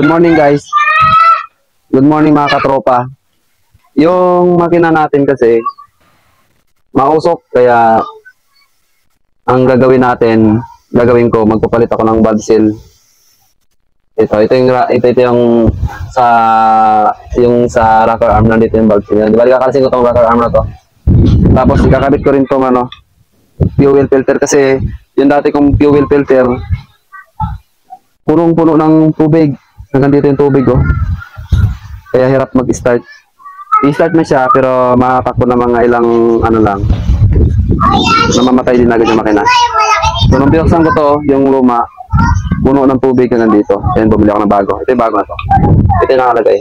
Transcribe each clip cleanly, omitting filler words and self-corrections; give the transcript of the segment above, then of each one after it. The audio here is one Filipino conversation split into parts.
Good morning guys. Good morning mga katropa. Yung makina natin kasi mausok, kaya ang gagawin ko, magpapalit ako ng valve seal. Ito yung sa rocker arm, nandito yung valve seal. Di ba kakalisin ko tong rocker arm na to. Tapos ikakabit ko rin tong fuel filter, kasi yung dati kong fuel filter punong-puno ng tubig. Hanggang dito yung tubig, oh. Kaya hirap mag-start. I-start na siya, pero makatakbo na mga ilang lang. Namamatay din agad yung makina. So, nung binuksan ko to, yung luma, puno ng tubig hanggang dito. Ayan, bumili ako ng bago. Ito yung bago na to. Ito yung nakalagay.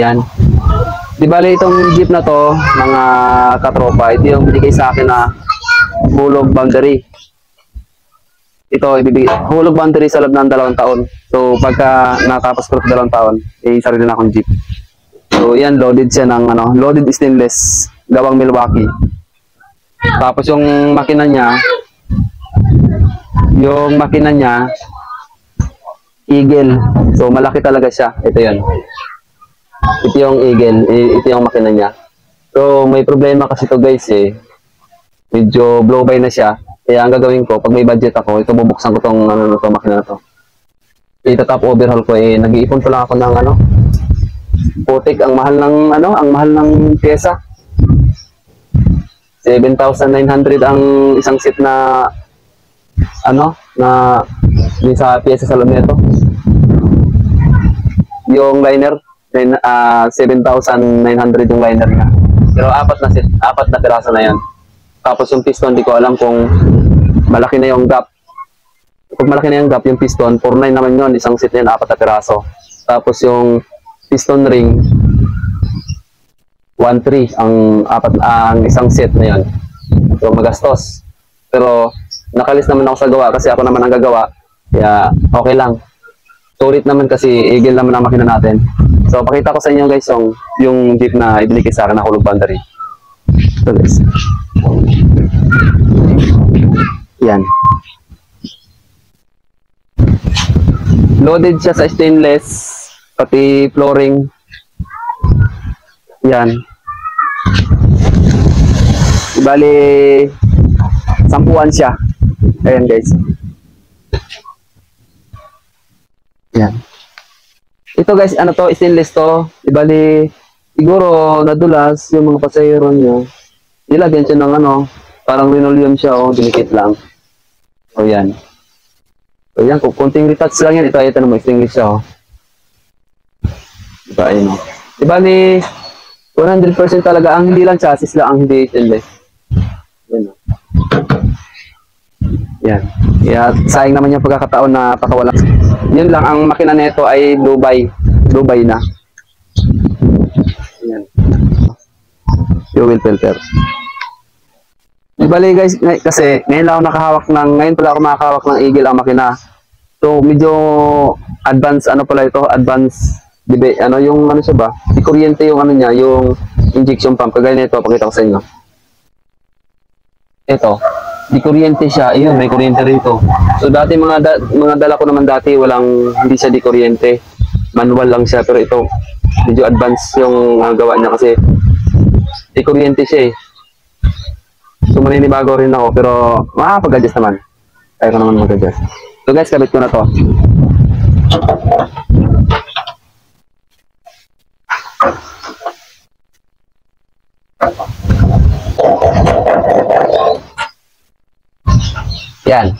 Ayan. Di bali itong jeep na to, mga katropa, ito yung binigay sa akin na hulog boundary. Ito, hulog boundary sa loob ng 2 taon. So, pagka natapos ko 2 taon, sarili na akong jeep. So, yan, loaded siya ng, loaded stainless, gawang Milwaukee. Tapos yung makina niya, Eagle. So, malaki talaga siya. Ito yan. Ito yung Eagle. Ito yung makina niya. So, may problema kasi to guys eh. Medyo blow by na siya. Kaya ang gagawin ko, pag may budget ako, ito bubuksan ko tong makina na to. Ita-top overhaul ko eh. Nag-iipon pa lang ako ng putik, ang mahal ng pyesa. 7,900 ang isang set na din sa pyesa sa loob nito. Yung liner, 7,900 yung liner niya. Pero apat na piraso na yan. Tapos yung piston, di ko alam kung malaki na yung gap. Pag malaki na yung gap, yung piston, 4.9 naman yun. Isang set na yun, 4 na piraso. Tapos yung piston ring, 1.3 ang isang set na yun. So magastos. Pero nakalis naman ako sa gawa kasi ako naman ang gagawa. Kaya okay lang. Sulit naman kasi Eagle naman ang makina natin. So pakita ko sa inyo guys yung jeep na ibinigay sa akin na hulog boundary. So guys. Yan. Loaded siya sa stainless, pati flooring. Yan. Bali, 10-an siya. Ayan guys. Yan. Ito guys, stainless to. Bali, siguro nadulas yung mga pasahero niya. Nilagyan siya ng parang linoleum siya, dinikit lang. So yan. So yan, kung konting retouch lang yan, ito naman, stainless siya, Diba, ayun, Diba ni 100% talaga, ang hindi lang chassis lang, ang hindi stainless. Yan, Yan. Kaya sayang naman yung pagkakataon na pakawalan. Yun lang, ang makina nito ay Dubai na. Yan. Fuel filter. Bali guys, kasi ngayon lang ako ngayon pala ako makakahawak ng Eagle ang makina. So medyo advance pala ito, advance yung siya ba? Di kuryente yung niya, yung injection pump. Kagaya nito, pakita ko sa inyo. Ito, di kuryente siya, ayun, may kuryente rito. So dati mga dala ko naman dati, hindi siya di kuryente. Manual lang siya, pero ito medyo advance yung gawa niya kasi di kuryente siya eh. So maninibago rin ako, pero makakapag-adjust naman. Kaya ko naman mag-adjust. So guys, kabit ko na to. Yan.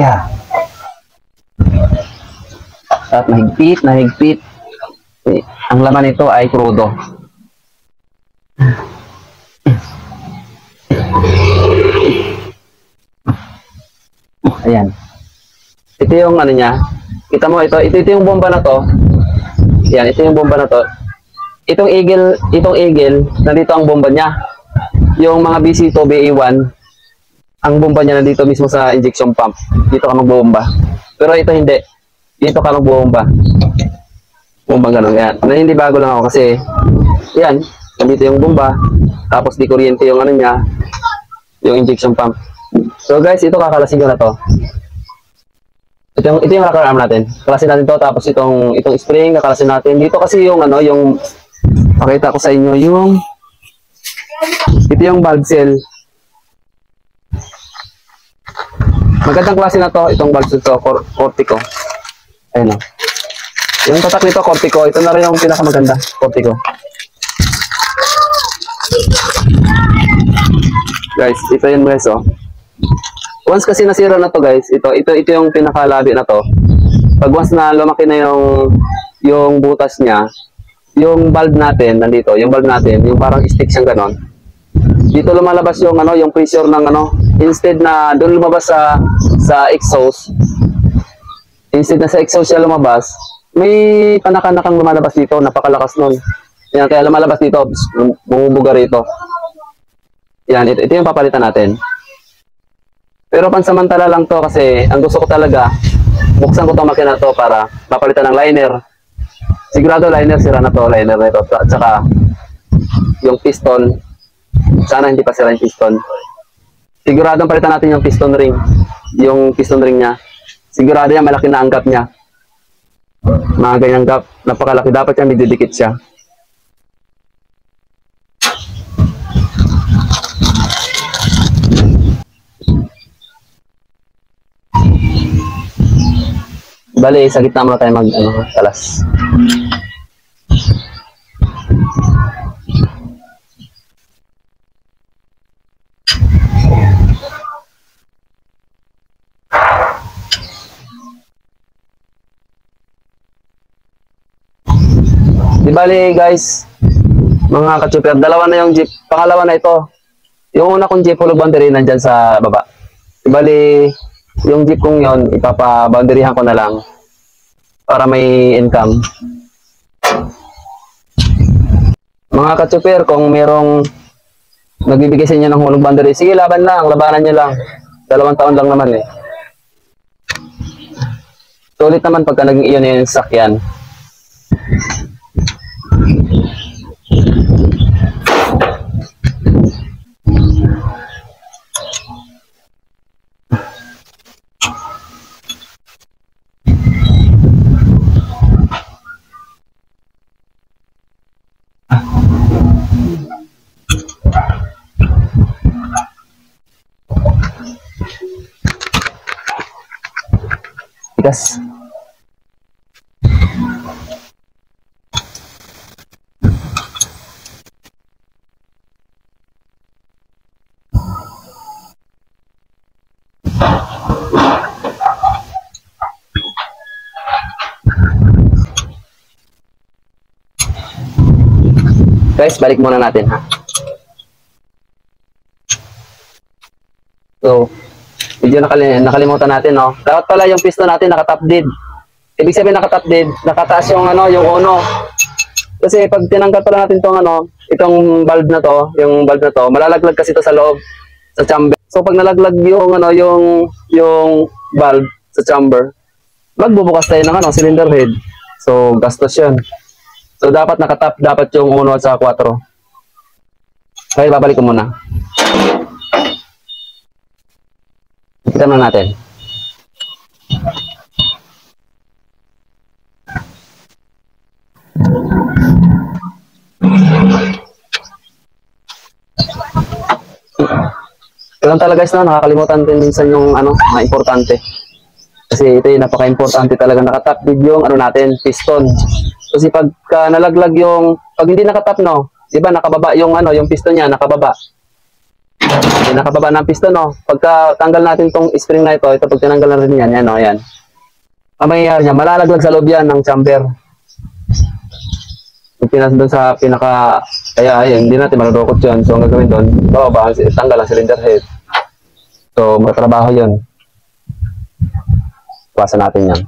Yeah. At nahigpit. Ang laman nito ay crudo. Ayan. Ito yung niya. Kita mo ito yung bomba na to. Yan, ito yung bomba na to. Itong Eagle, nandito ang bomba niya. Yung mga BC2, BA1, ang bomba niya nandito mismo sa injection pump. Dito ka magbomba. Pero ito hindi. Dito ka magbomba. Bomba ganun. Yan. Hindi bago lang ako kasi yan, nandito yung bomba. Tapos di kuryente yung niya. yung injection pump. So guys, ito kakalasin ko na to. Ito yung rocker arm natin. Kakalasin natin to, tapos itong spring kakalasin natin. Dito kasi yung ano, yung pakita ko sa inyo yung ito yung valve seal. Magandang klase na to, itong valve seal to, Cortico. Ayun o. Yung tatak nito, Cortico. Ito na rin yung pinakamaganda, Cortico. Guys, ito yun guys oh. Once kasi nasira na to guys, ito yung pinakalabi na to. Pag once na lumaki na yung butas niya, yung valve natin nandito, yung valve natin, yung parang stick siyang ganon. Dito lumalabas yung ano, yung pressure ng ano, instead na doon lumabas sa exhaust. Instead na sa exhaust siya lumabas, may panakanakang lumalabas dito, napakalakas nun. Yan, kaya lumalabas dito, bumubuga rito. Yan, ito yung papalitan natin. Pero pansamantala lang to kasi ang gusto ko talaga, buksan ko itong makina to para mapalitan ng liner. Sigurado liner, sira na to, liner na ito. At saka yung piston, sana hindi pa sira yung piston. Siguradong palitan natin yung piston ring. Yung piston ring niya. Sigurado yan, malaki na ang gap niya. Mga ganyang gap, napakalaki. Dapat yan, may didikit siya. Bale, sa gitna muna tayo talas. Di bale guys, mga ka-chuper, dalawa na yung jeep. Pangalawa na ito. Yung una kong jeep, hulog boundary, nandyan sa baba. Di bale, yung jeep kong yon ipapa-boundaryhan ko na lang para may income. Mga ka-chuper, kung merong nagbibigay sa inyo ng hulog boundary, sige, laban lang, labanan nyo lang. 2 taon lang naman eh. Sulit naman pagka naging iyon yung sakyan. Tigas. Guys, balik muna natin ha. So, medyo nakalimutan natin, no? Dapat pala yung piston natin nakatap dead. Ibig sabihin nakatap dead, nakataas yung ano, yung uno. Kasi pag tinanggal pala natin tong ano, itong valve na to, yung valve na to, malalaglag kasi ito sa loob sa chamber. So pag nalaglag yung ano, yung valve sa chamber, magbubukas tayo ng ano, cylinder head. So gastos 'yun. So dapat nakatap, dapat yung uno at sa 4. Okay, babalik ko muna. Kita na natin. Kailan talaga guys, no, nakakalimutan din minsan yung ano, mga importante. Kasi ito yung napaka-importante talaga, nakatap yung ano natin, piston. Kasi pagka nalaglag yung, pag hindi nakatap, no, di ba nakababa yung ano, yung piston niya, nakababa. Nakababa ng piston, no. Pagka tanggal natin tong spring na ito pag tinanggal na rin yan, yan, no, yan. Ang mangyayari niya, malalaglag sa loob yan ng chamber. Yung doon sa pinaka, kaya ayun, hindi natin marurukot yun. So ang gagawin doon, bababa, tanggal ang cylinder head. So magtrabaho yun. Iwasan natin yan.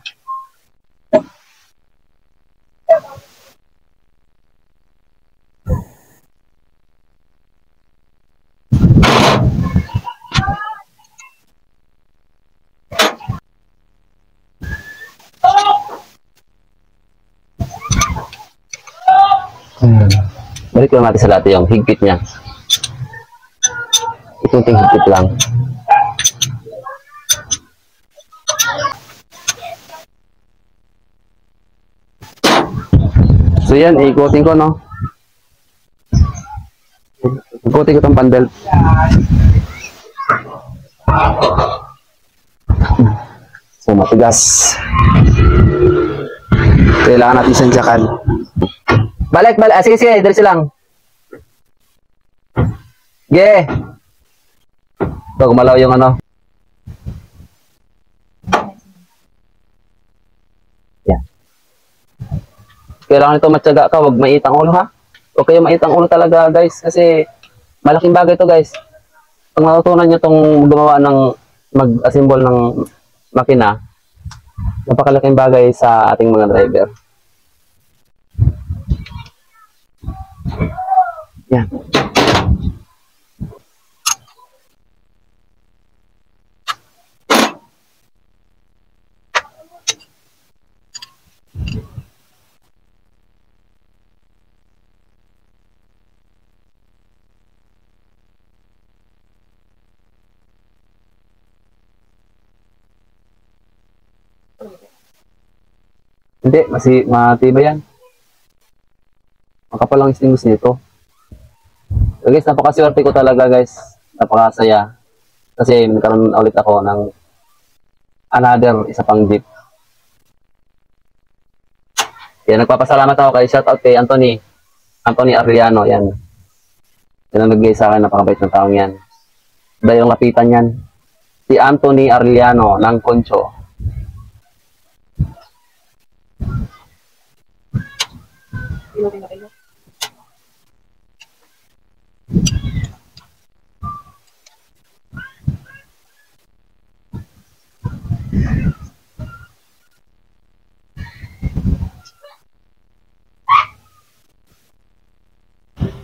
Balik lang natin sa dati yung higpit niya. Ikunting higpit lang. So yan, ikutin ko, no? Ikutin ko itong bundle. So, matigas. Kailangan natin sandyakan. Balik. Sige, diretso lang. Ge! Ito, gumalaw yung ano. Yan. Kailangan ito matyaga ka, huwag maitang ulo, ha? Huwag kayo maitang ulo talaga, guys. Kasi malaking bagay to, guys. Pag matutunan nyo itong gumawa ng mag-assemble ng makina, napakalaking bagay sa ating mga driver. Yan. Hindi, matibay yan. Makapal lang extinguish nito. So guys, napakaswerte ko talaga, guys. Napakasaya. Kasi nagkaroon ulit ako ng another isa pang jeep. Yan, nagpapasalamat ako kay shoutout kay Anthony Arellano, yan. Yan ang nagbigay sa akin, napakabait ng taong yan. Dahil ang lapitan yan, si Anthony Arellano ng Concho.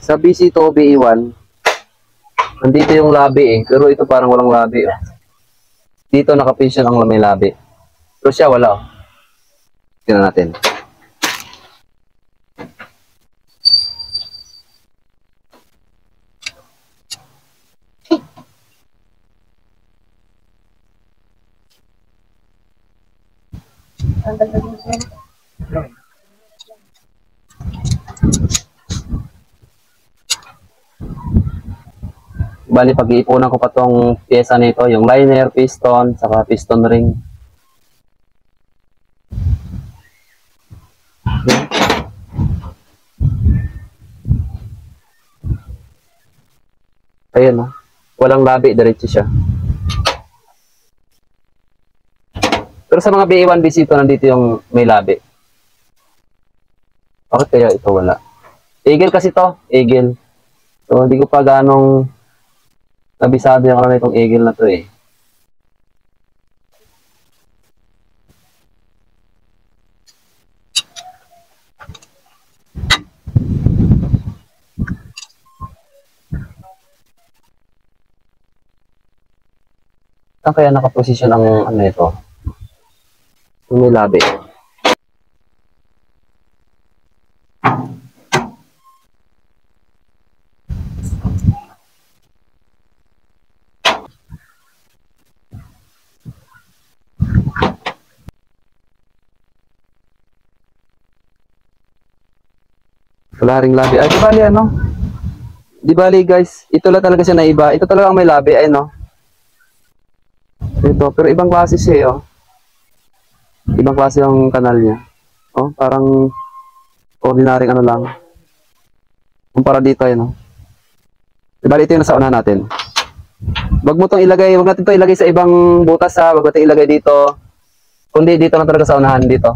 Sa BC2 BE1, nandito yung labi eh. Pero ito parang walang labi. Oh. Dito nakaposition ang may labi. Pero siya wala. Oh. Tingnan natin. Bali, pag-iipunan ko pa tong pyesa nito, yung liner, piston, saka piston ring. Ayan, oh. Walang labi, diretso siya. Pero sa mga BE1, BC2, nandito yung may labi. Bakit kaya ito wala? Eagle kasi to, Eagle. So, hindi ko pa ganong nabisado yung karami itong Eagle na to eh. Saan kaya nakaposisyon ang ano ito? Yung may labi. Wala ring labi. Ay, di bali ano? Di bali guys, ito lang talaga siya na iba. Ito talaga ang may labi, ay no? Ito, pero ibang klase siya eh, oh. Ibang klase yung kanal niya. Oh, parang ordinaryong ano lang. Kumpara dito, ay no? Di bali ito yung nasa unahan natin. Wag mo itong ilagay, wag natin ito ilagay sa ibang butas ha. Wag natin ilagay dito. Kundi dito lang talaga sa unahan, dito.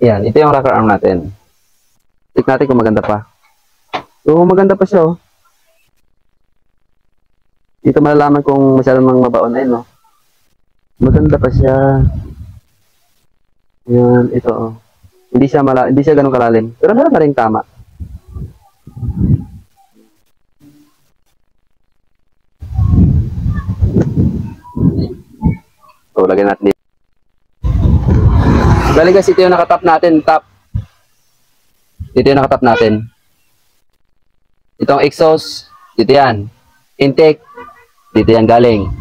Yan, ito yung rocker arm natin. Check natin kung maganda pa. So, maganda pa siya, oh. Dito malalaman kung masyadong nang mabaon ay, no? Maganda pa siya. Yan, ito, oh. Hindi siya ganun kalalim. Pero meron na rin tama. So, lagyan natin dito. Bali guys, ito yung nakatap natin, top. Ito yung nakatap natin. Itong exhaust, dito yan. Intake, dito yan galing.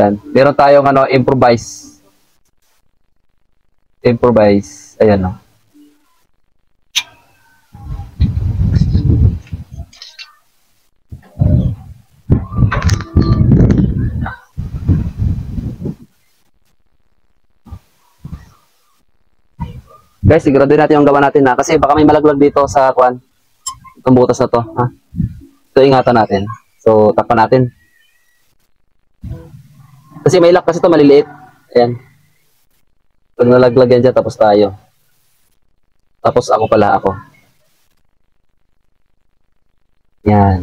Yan. Meron tayong ano, improvise. Improvise. Ayan o. Guys, siguraduhin natin yung gawa natin na kasi baka may malaglag dito sa kuan. Itong butas na to, ha. So ingatan natin. So takpan natin. Kasi may lock kasi to maliliit. Ayan. Pag nalaglag yan dyan, tapos tayo. Tapos ako pala ako. Yan.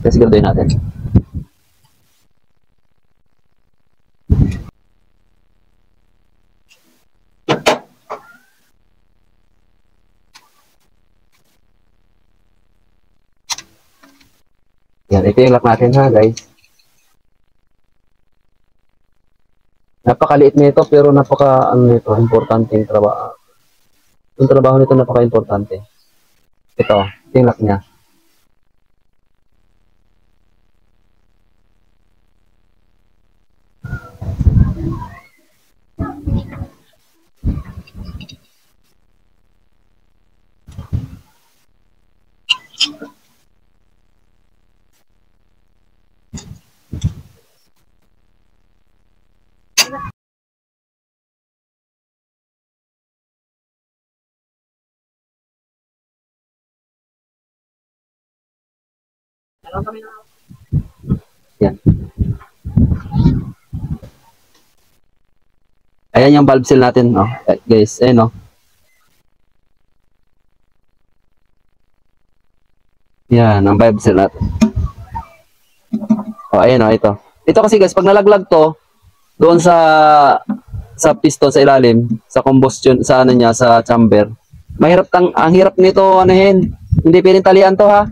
Kasi siguraduhin natin. Yan, ito yung lock natin ha guys. Napakaliit nito pero napaka ano nito, importante yung trabaho. Yung trabaho nito napaka-importante. Ito yung lock niya. Yan. Ayan yung valve seal natin, no? Guys, ayan, no? Yan, ang valve seal natin. O, ayan, no? Ito. Ito kasi, guys, pag nalaglag to, doon sa piston sa ilalim, sa combustion, sa ano niya, sa chamber, mahirap ang hirap nito, anuhin. Hindi pwedeng talian to, ha?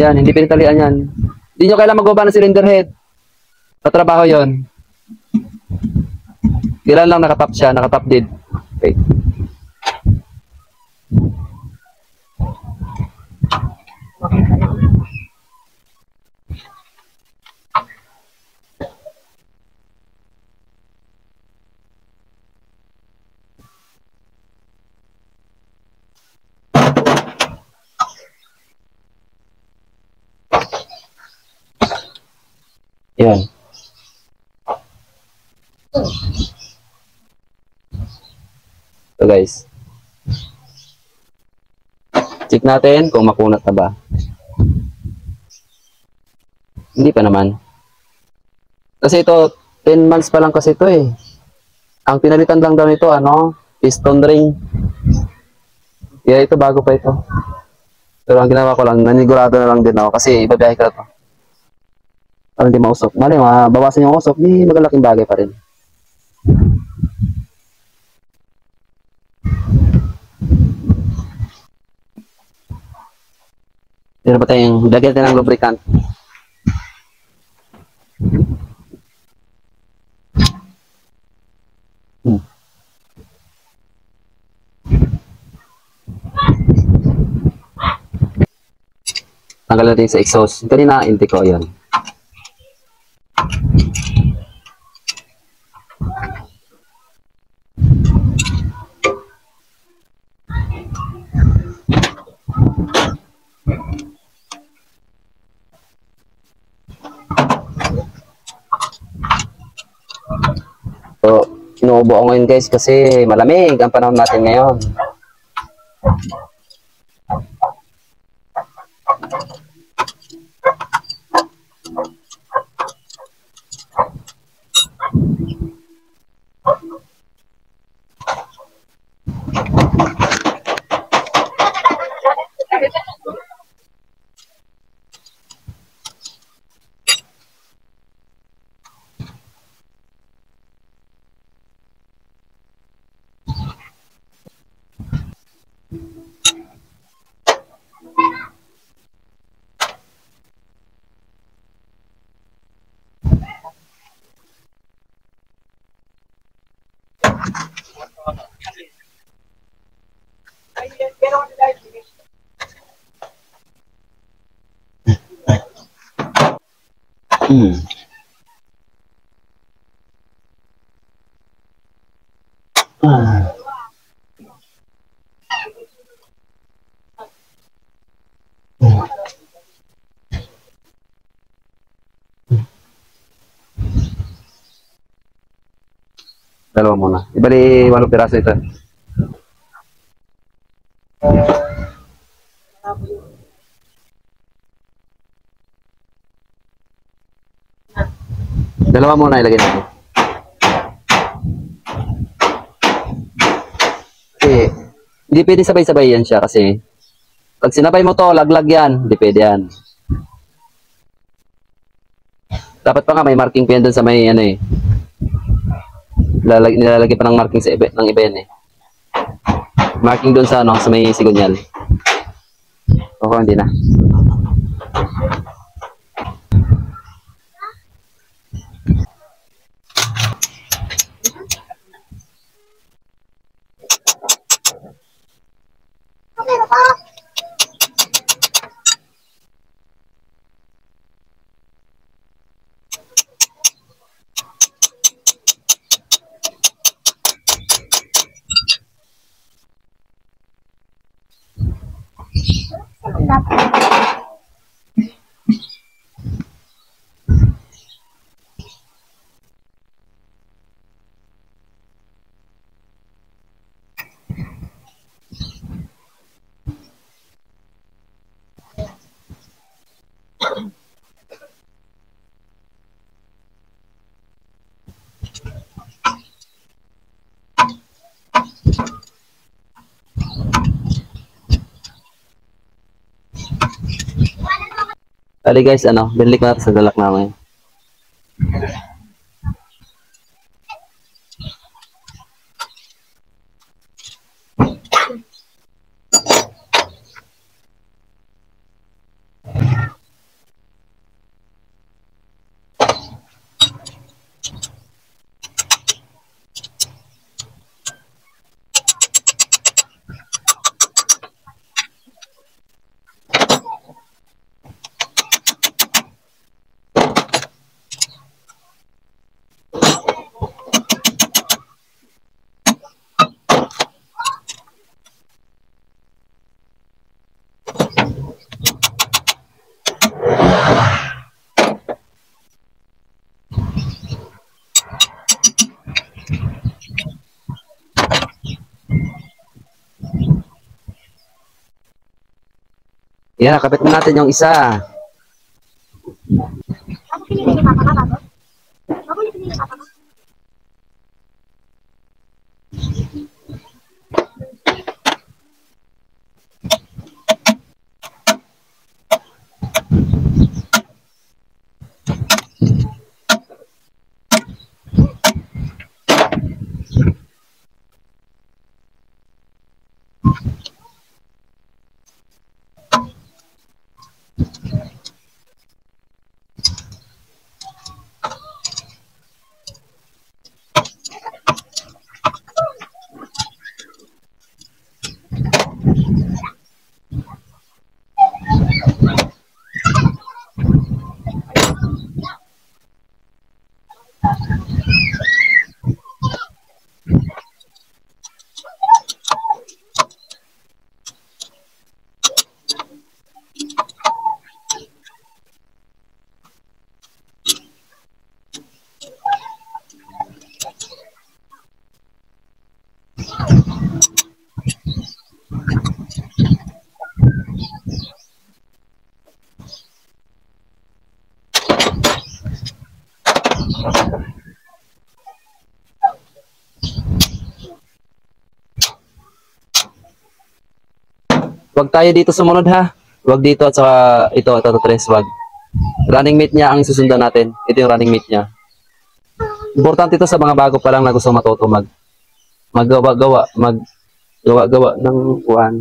Yan, hindi pwedeng talian yan. Hindi nyo kailangan magbaba ng cylinder head. Patrabaho yon. Kailan lang nakatap siya, nakatap din. Okay. Yan. So guys, check natin kung makunat na ba. Hindi pa naman. Kasi ito, 10 months pa lang kasi ito eh. Ang pinalitan lang daw nito, ano, piston ring. Kaya ito, bago pa ito. Pero ang ginawa ko lang, nanigurado na lang din ako kasi ibabiyahe ko na ito. Para hindi mausok. Mali, mabawasan yung usok, di magalaking bagay pa rin. Meron ba tayong lagyan natin ng lubricant? Tanggal natin sa exhaust. Kanina, intake ko, yun. So, inuubo ako ngayon guys kasi malamig ang panahon natin ngayon. Hmm. Ah. Dalawa muna. Ibali 8 piraso ito. Dalawa muna ilagay natin. Kasi, hindi pwede sabay-sabay yan siya kasi pag sinabay mo to, laglag yan. Hindi pwede yan. Dapat pa nga may marking pa yan dun sa may ano eh. Nilalagay pa ng marking sa ng iba yan eh. Marking dun sa ano, sa may sigunyal. Oo, hindi na. Bali guys, ano, binalik natin sa dalak namin. Yan, nakapit na natin yung isa. Ako pinili ni Papa ba? Ako yung pinili ni Papa ba? Huwag tayo dito sumunod ha. Huwag dito at saka ito, tres, wag. Running mate niya ang susundan natin. Ito yung running mate niya. Importante ito sa mga bago pa lang na gusto matuto maggawa-gawa ng kuhan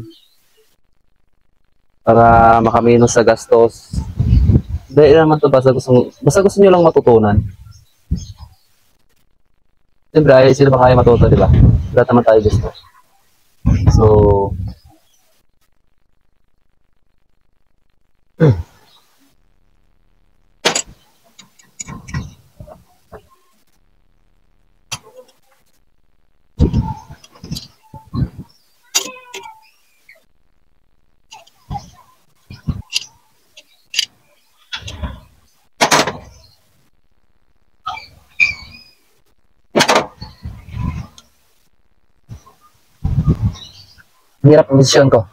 para makaminos sa gastos. Dahil naman to basta gusto nyo lang matutunan. Siyempre, ay sila ba kaya matuto, di ba? Lahat naman tayo gusto. So, Hirap ang desisyon ko.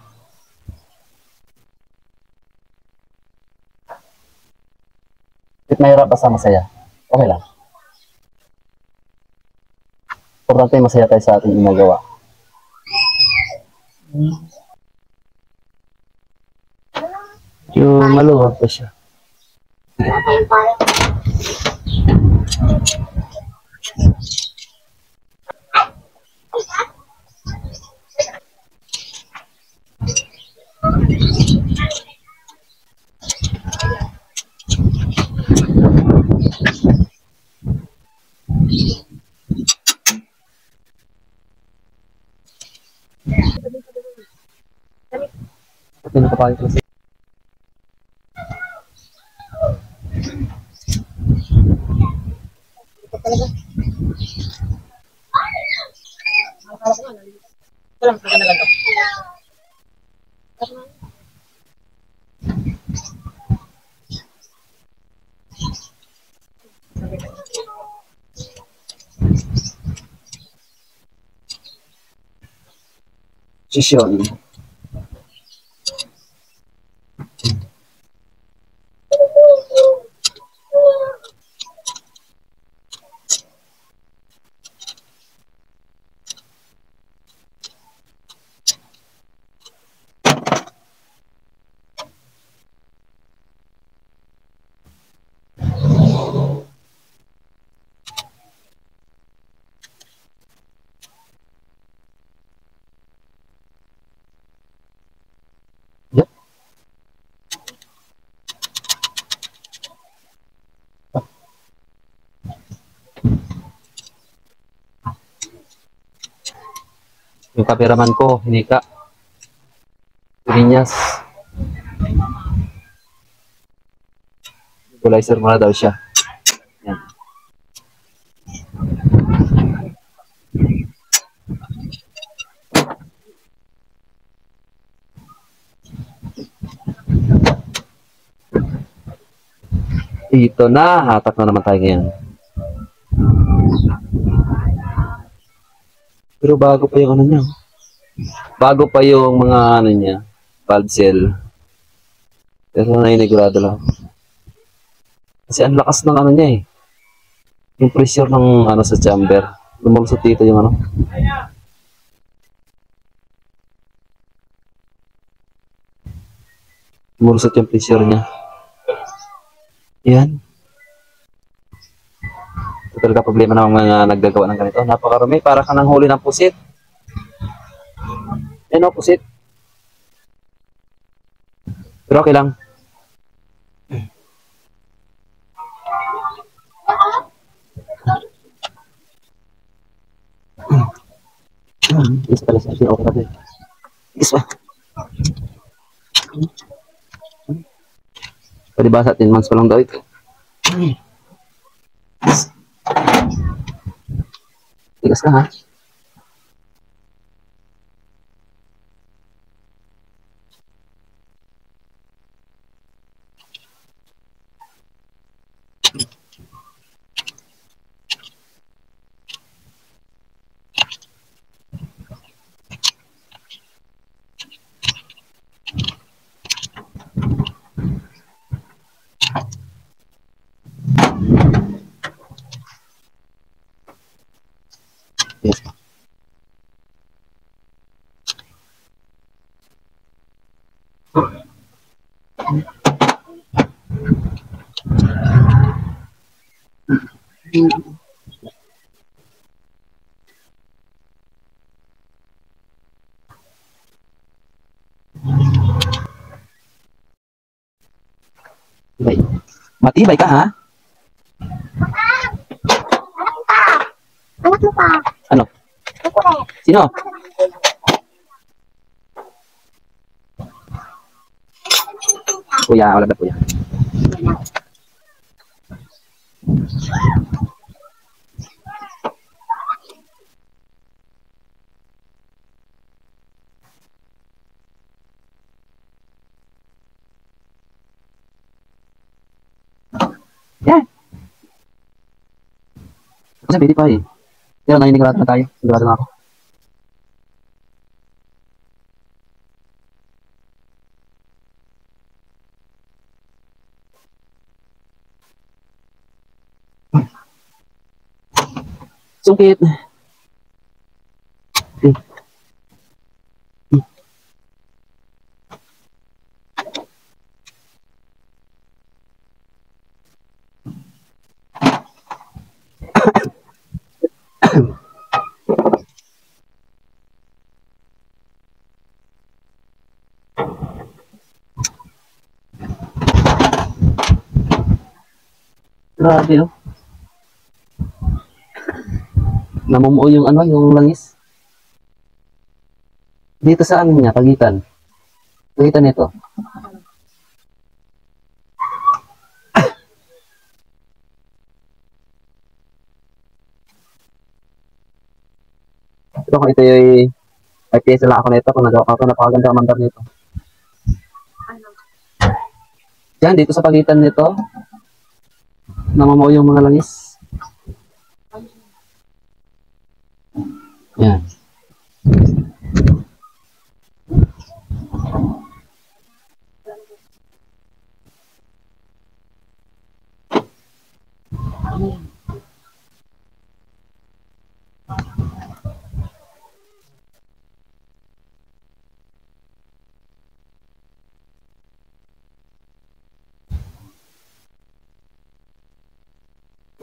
Kahit mahirap basta masaya. Okay lang. Importante masaya tayo sa ating ginagawa. Yung maluwag pa siya. Pinakapalit ko. Desisyon. Yep. Yung kapiraman ko, hinika. Pinyas. Equalizer muna daw siya. Yan. Ito na, hatak na naman tayo ngayon. Pero bago pa yung ano niya. Bago pa yung mga ano niya, valve seal. Pero nainigurado lang. Kasi ang lakas ng ano niya eh. Yung pressure ng ano sa chamber. Lumalusot dito yung ano. Lumalusot yung pressure niya. Yan. Ito talaga problema ng mga naggagawa ng ganito. Napakarami. Para ka nang huli ng pusit. Yan o, pusit. Pero okay lang. Isa pala sa akin. Okay na. Isa. Pwede ba sa 10 months pa lang daw ito? Tigas ka ha? Yes. Matibay. Matibay ka ha? Anak mo pa. Ano? Kukulit. Sino? Kuya, wala ba kuya? Yan. Kasi pwede pa eh. Pero naninigrado na tayo. Sigurado na ako. Sungkit. Grabe, oh. Namumuo yung ano, yung langis. Dito saan niya, pagitan. Pagitan nito. Ito kung ito yung ay pyesa lang ako nito kung nagawa ko ito, napakaganda ang mandar nito. Ano? Yan, dito sa pagitan nito, namumuo yung mga langis. Yan.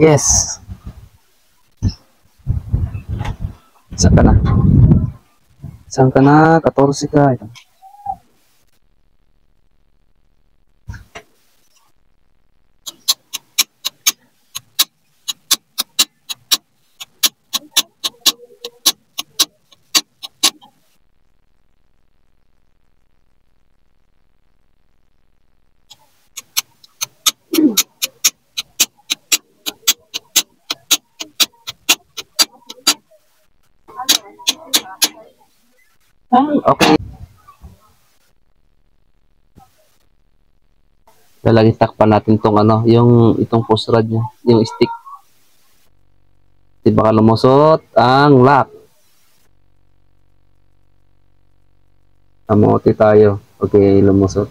Yes. Saan ka na? Saan ka na? 14 ka. Ito. Okay. Lalagay takpan natin tong ano, yung itong post rod niya, yung stick. Di baka lumusot ang lock. Kamote tayo. Okay, lumusot.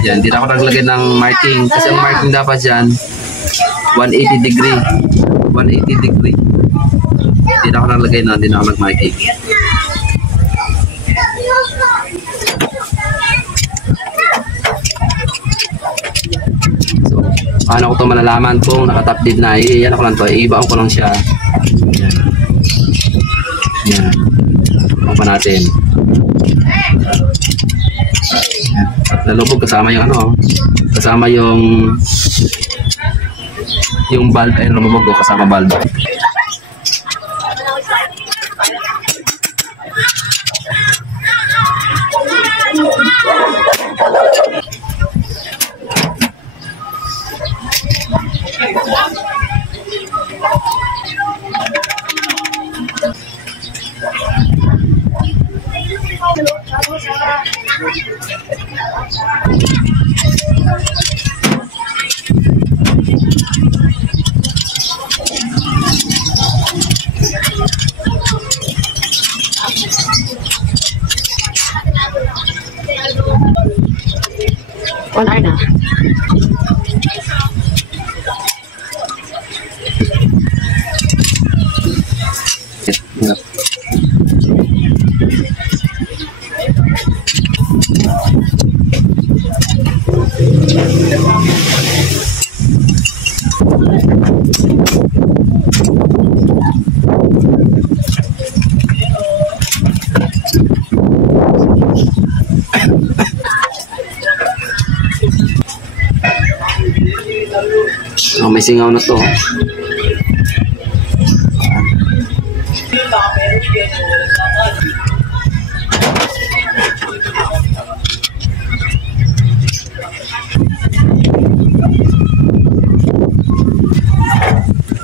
Yan, hindi na ako naglagay ng marking. Kasi ang marking dapat dyan, 180 degree. 180 degree. Hindi na ako naglagay na, hindi na ako nag-marking. So, paano ko ito malalaman kung nakatapdid na? Iyan ako lang ito, iibaan ko lang siya. Yan. Yan. Ano pa natin? Nalubog kasama yung ano, kasama yung bulb ay lumubog ko kasama bulb. On air na. Oh, may singaw na to.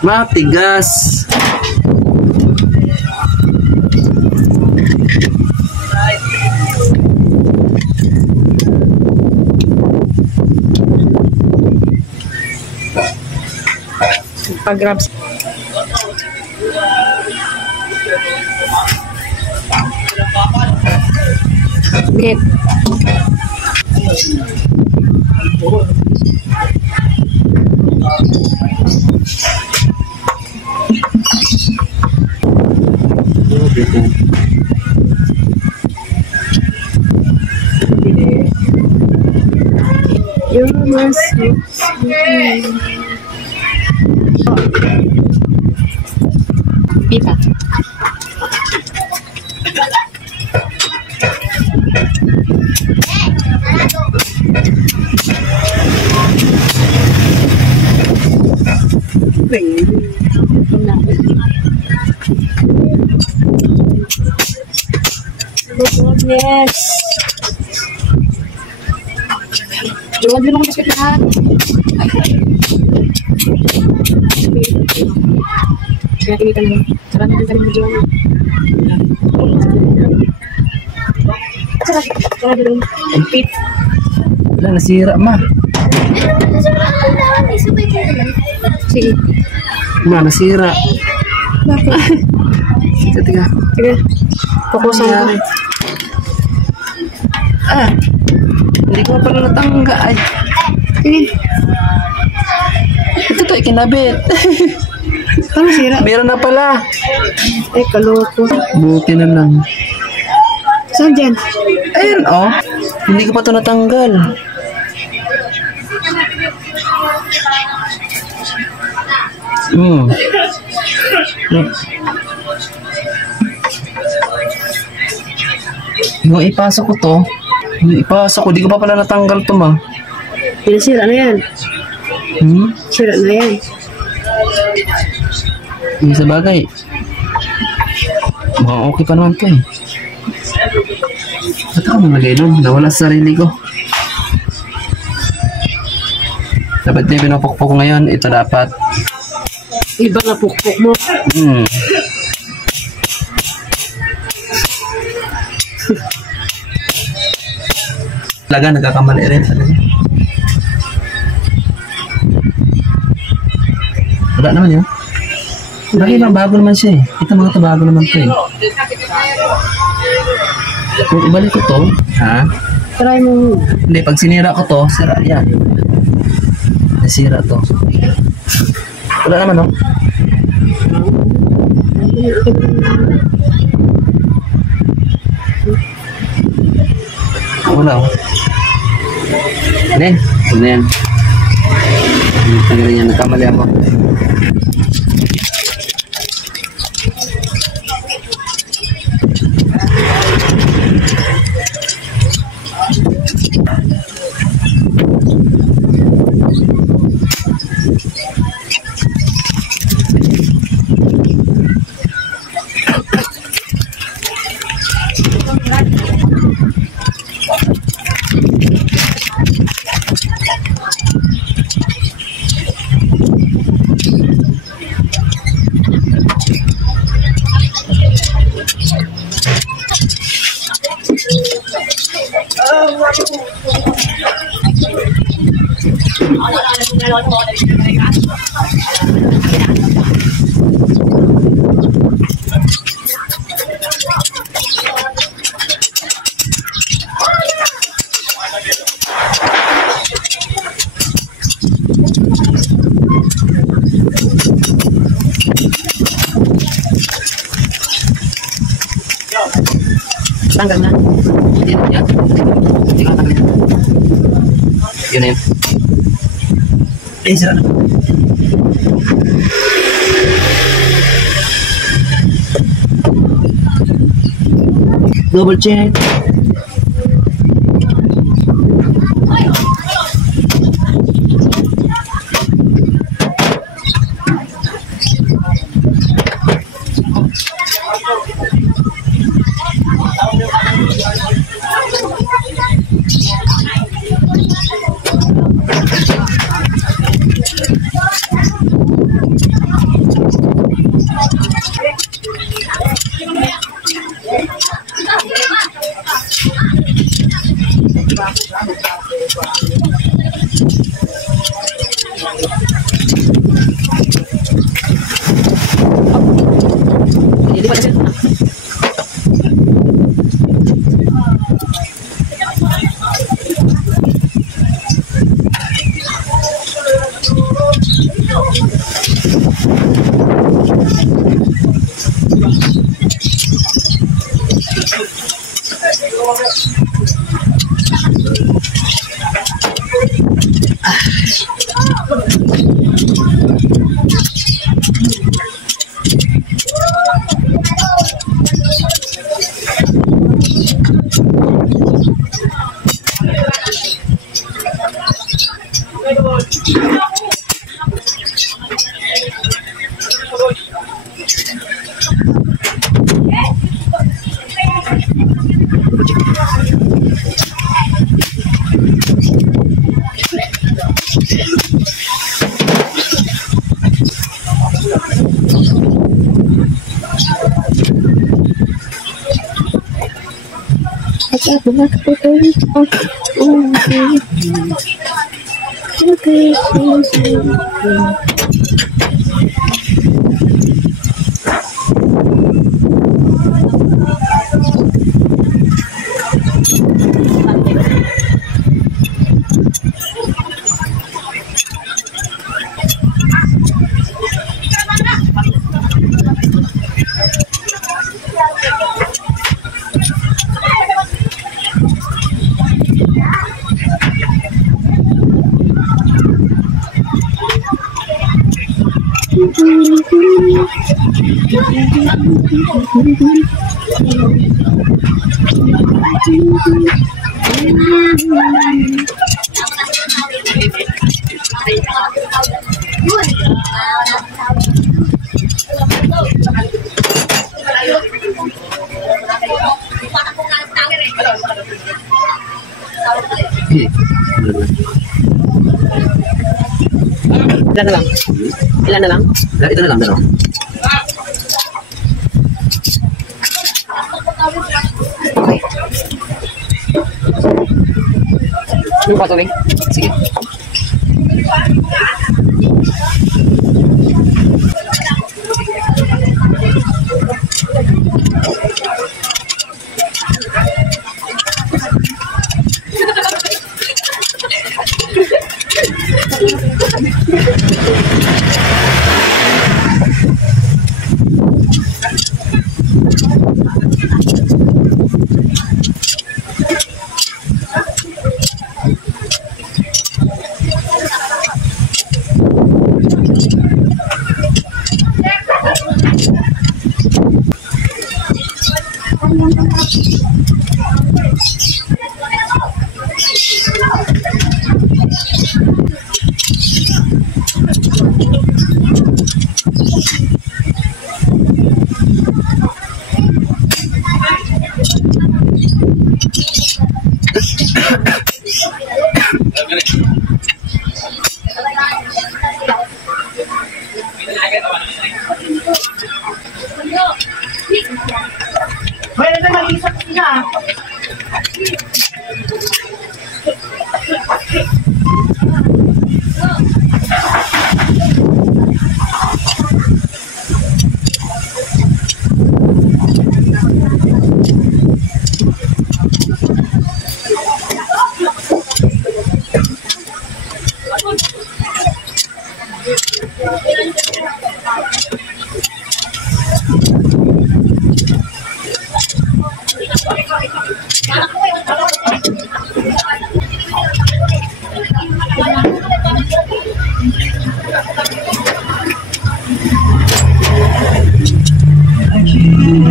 Matigas. Pag-grab. Get. You must Pita. Yes. Jual dulu ng biskuit lahat. Kaya ini kan sarap din tayo jual. Sarap din. Pit. Wala, nasira ma. Sige. Ma, nasira. Tiga. Sige. Fokusan ko. Ah, hindi ko pala natangga ay. Sige. Ito to, ikinabit. Ano sira? Meron na pala. Eh, kaloko. Buti na lang. Saan dyan? Ayun oh, hindi ko pa ito natanggal. Yung ipasok ko to, di ko pa pala natanggal to ma. Sira na yan. Sira na yan. Hindi sa bagay. Mukhang okay pa naman to eh. Ba't ako nalagay doon? Nawala sa sarili ko. Dapat na yung pinapukpok ko ngayon, ito dapat. Iba na pukpok mo. Talaga, nagkakamali rin talaga. Wala naman yun. Lagi lang, bago naman siya eh. Ito mga ito, bago naman ito eh. Kung ibalik ko to, ha? Try mo. Hindi, pag sinira ko to, sira yan. Nasira to. Wala naman, no? Wala, oh. Hindi, ano yan? Tanggalin yan, nagkamali ako. Tanggal na. Yan, yan. Hindi ka tanggal. Yun na yun. Sira na. Double check. Hindi pa kasi. Ilan na lang? Ilan na lang? Ito na lang, dalawa. Yung patuloy? Sige.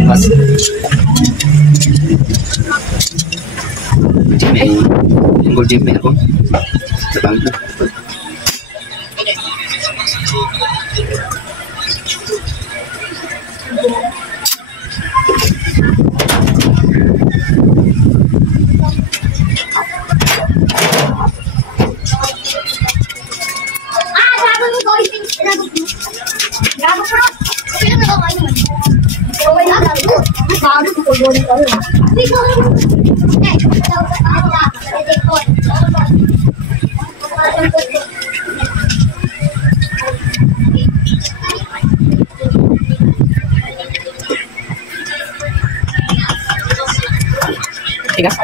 Mas yung gold jeep ako. Sabang ito. Tigas.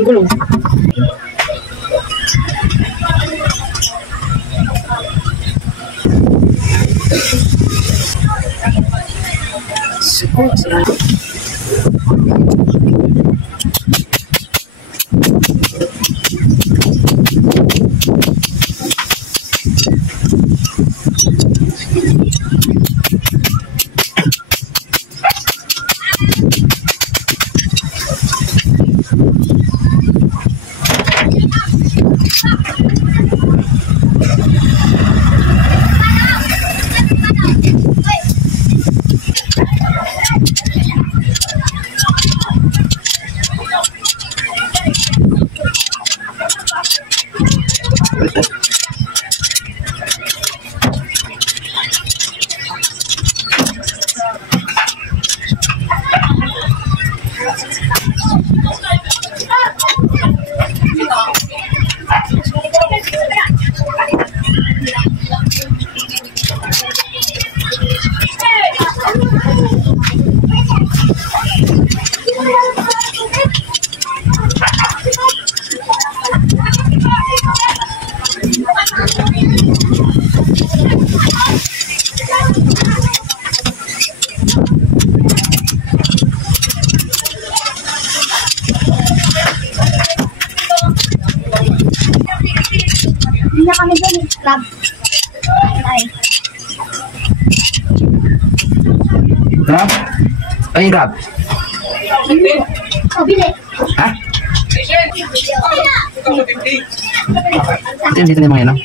Gulong. Hindi na kami doon, club. Ay. Grab? Ay, grab. Oh, bili. Ha? Oh, yeah. Dito na yung mga yan, no?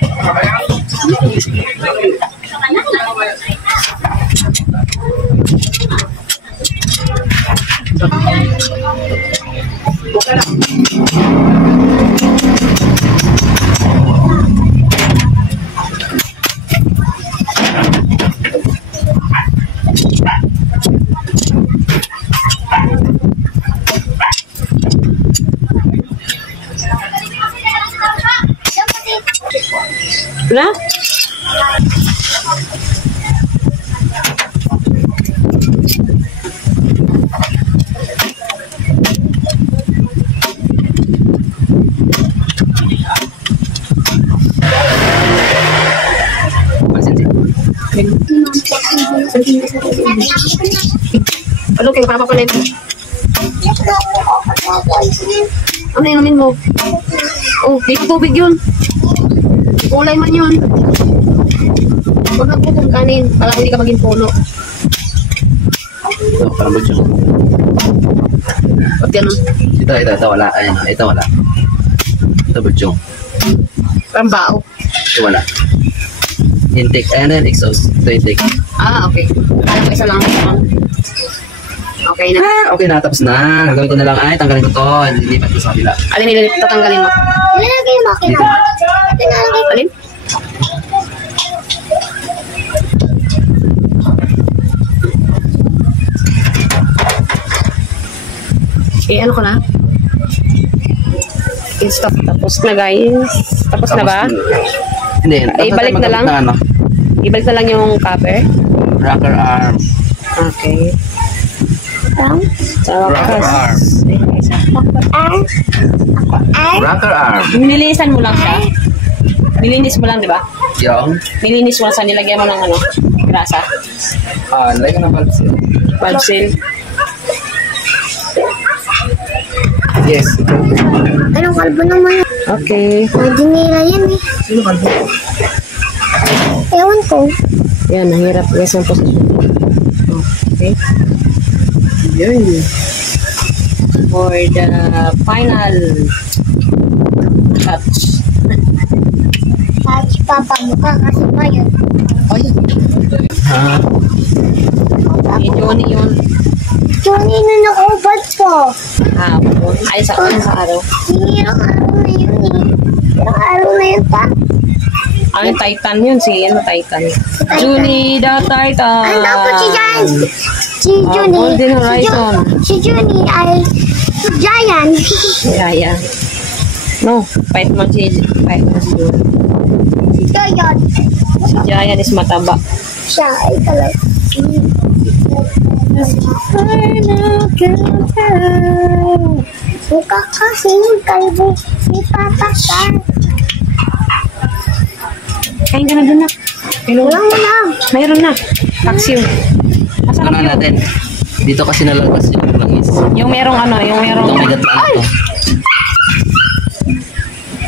Wala? Ano kayo papapalit? Ano inumin mo? Oh, dito tubig yun. Kulay man yun. Huwag na po kung kanin para hindi ka maging puno. Ito, parang budyo. Ba't ganun? Ito, wala. Ayun, ito, wala. Ito, budyo. Parang bao. Ito, wala. Intake, and then exhaust. Ito, intake. Ah, okay. Alam ko isa lang. Okay na. Okay na, tapos na. Gagawin ko na lang. Ay, tanggalin ko to. Lilipat ko sa kabila. Alin nililit? Tatanggalin mo. Ilalagay yung makina. Ilalagay ko. Alin? Eh, ano ko na? I-stop. Tapos na, guys. Tapos na ba? Hindi. Ay, balik na lang? Ano? Ibalik na lang yung cover. Rocker arm. Okay. Lang. So, Rocker arm. Rocker arm. nilinisan mo lang siya. Nilinis mo lang, di ba? Yung? Nilinis mo lang siya. Nilagyan mo ng ano, grasa. Lagyan ng valve seal. Valve seal. Yes. Anong kalbo naman? Okay. Pwede nila yan eh. Sino kalbo? Ewan ko. Yan, nahirap guys ang posisyon. Okay. Yun. For the final touch. Sabi papa mukha kasi pa yun. Ha? Yun, yun. Johnny na nakubad ko. Hapon. Ay, sa araw. Ilang araw na yun eh. Ilang araw na yun pa. Ay, Titan yun. Si ano, Titan. Juni the Titan. Ano po si Giant? Si Johnny. Golden Horizon. Si Johnny ay Giant. Yaya. No, fight mo si Juni. Si Giant. Si Giant is mataba. Siya ay talaga. Mukha kasi yung kalbo ni Papa ka. Kain ka na dun na. Walang walang. Mayroon na. Paksiw. Masarap Ano yun. natin? Dito kasi nalalabas yung langis. Yung merong ano, yung merong... Itong may gatla na to.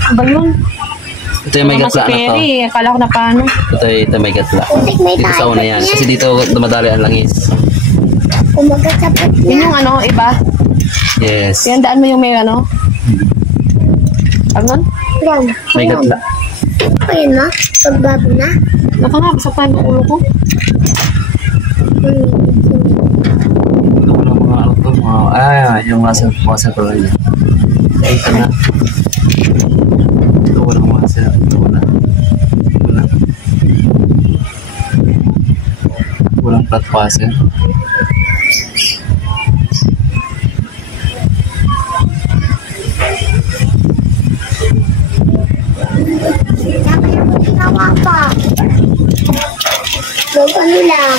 Ba yun? Ito yung may Mga gatla si na to. Perry, akala ko na paano. Ito may gatla. Putik may Dito sa tayo. una yan. Kasi dito dumadali ang langis. Umagat sa putik Yun niya. yung ano, iba. Yes. Yan, daan mo yung may ano. Ano? Yan. May gatla. Ayun na. Pagbago na. Naka nga, sa pa yung ulo ko. Ito ko lang mga ano to. Yung washer pala yun. Ito na. Ito ko lang washer. Ito ko na. Walang flat washer. Dapat yung ginawa pa. Huwag ano lang.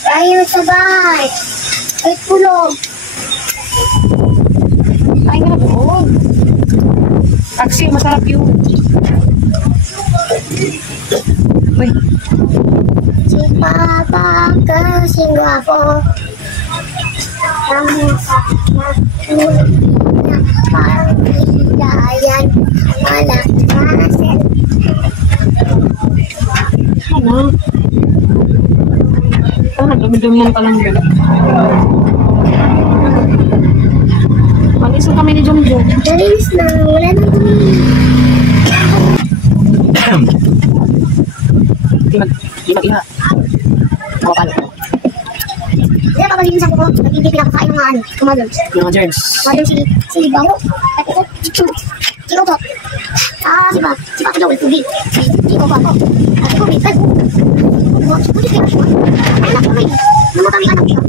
Tayo sa bahay. Ay kulog. Ay, nga po. Paksiw, masarap yun. Uy, Si Papa kasing gwapo. Ang mukha na parang hilayan. Walang kaset. ano? Ano, dumi-dumi pa lang yun. Maliso kami ni Jomjom. Dalis na. Wala nang dumi. Di mag-iha. Ako paano ko? Kaya kapag sabi ko, nagiging pinakakain ng mga ano, kumagal. Yung mga germs. Kumagal si Bango. At ito, si Oto. Si Papa Joel, tubig. Si Oto ako. At ito, may pet. Pwede kaya siya. Ay, naku, may namatang yung anak siya.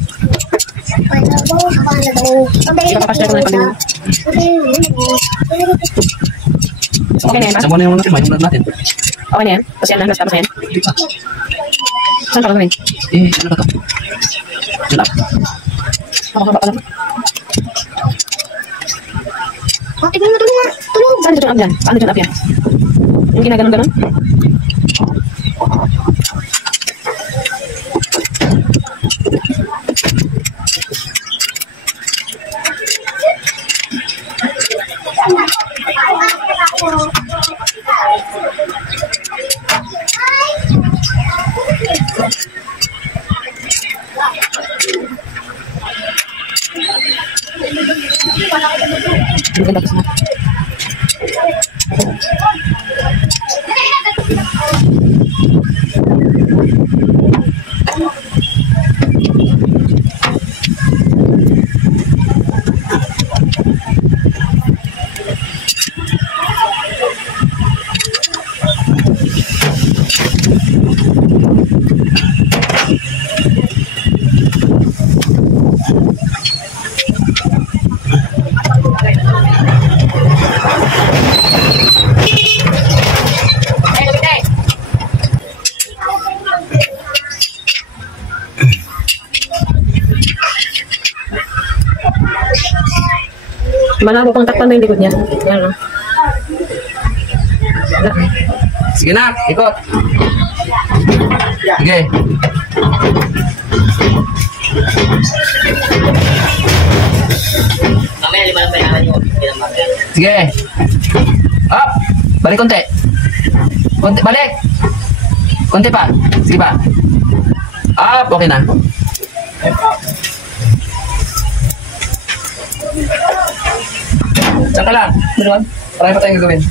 Pwede ako, kapag daw. Pambili Ipapapasya ko na yung pamilya. Okay na yan ba? Saan mo na yung natin, may ulat natin. Okay na yan? Tapos yan na, tapos na yan. Saan pa gagawin? Ano ba to? Wala. Makakaba pa lang. Tignan mo, tulong. Saan dito yung up yan? Paano dito yung up yan? Yung ginaganon-ganon? Ang ganda tapos na. Malabo pang takpan na yung likod niya. Yan o. Sige na, ikot. Sige. Mamaya 5 lang kailangan nyo. Sige. Up. Balik konti. Konti, balik. Konti pa. Sige pa. Up, okay na. Diyan ka lang. Maluwag. Marami pa tayong gagawin.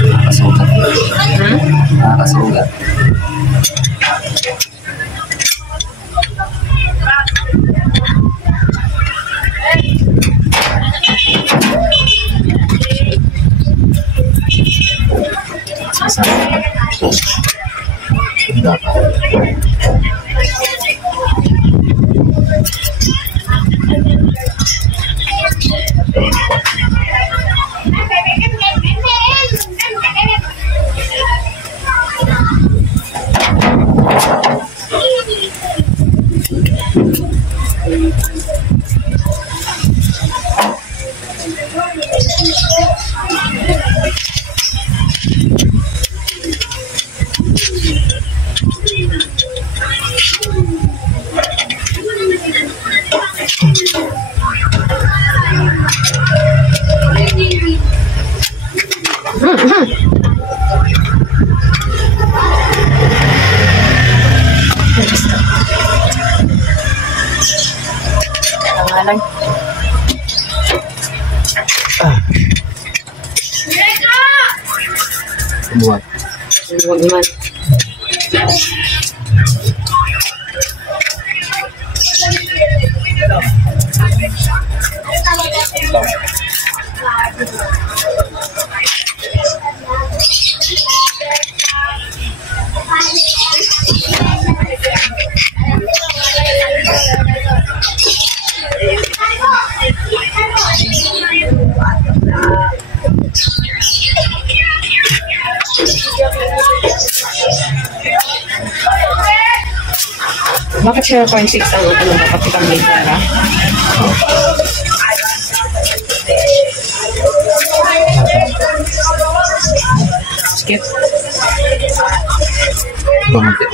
Nakakasugat. Nakakasugat. Tangalan. Buat. Huwag naman. Bakit 0.6 ang ano kapag ang may pera? Skip. Bumunti.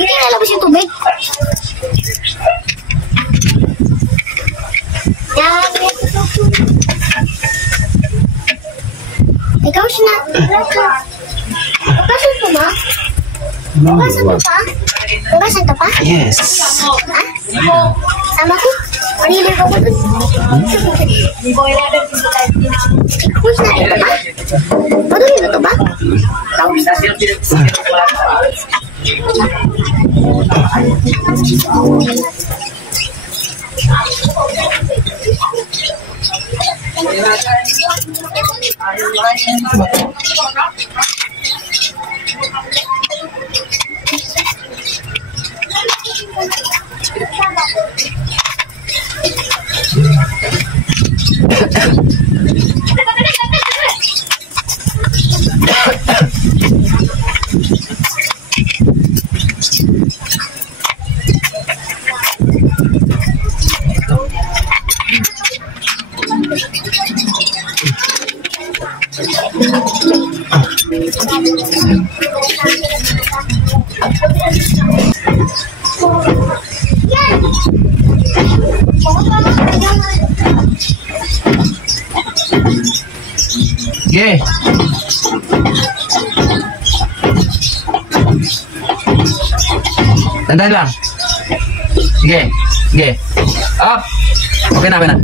Hindi nalabas yung tubig. Yan. Ikaw siya na. Hugasan ko ba? Hugasan ko pa? Hugasan ka pa? Yes. Ha? Sama ko? Manilin ko dun. Hugas na ito ba? Madali na ito ba? Sige. Tandaan lang. Sige. Sige. Up. Okay na, okay na.